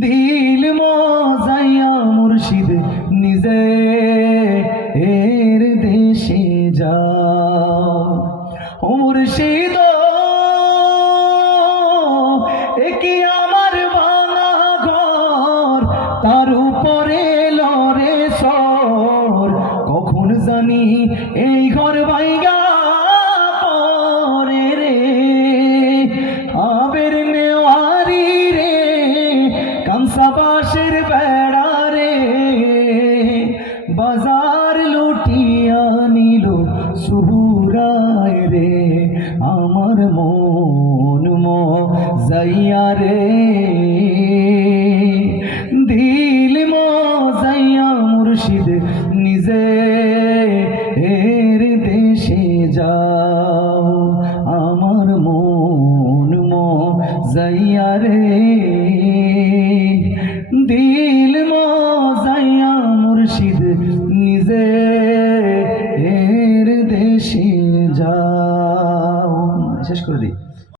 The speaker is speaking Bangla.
দিল মজাইয়া মুর্শিদ নিজে এর দেশে যাও ও মুর্শিদ একি আমার ভাঙা ঘর তার উপরে লরে সর কখন জানি এই ঘর ভাইগা পরে রে আবের নেওয়ারি রে কামসা বাঁশের বেড়া রে বাজার লুটিয়া নিল সুরায় রে আমার মন মজাইয়া রে দিল মজাইয়া মুর্শিদ নিজে এর দেশে যাও আমার মন মজাইয়া রে দিল মজাইয়া মুর্শিদ নিজে এর দেশে যাও শেষ করে দিই।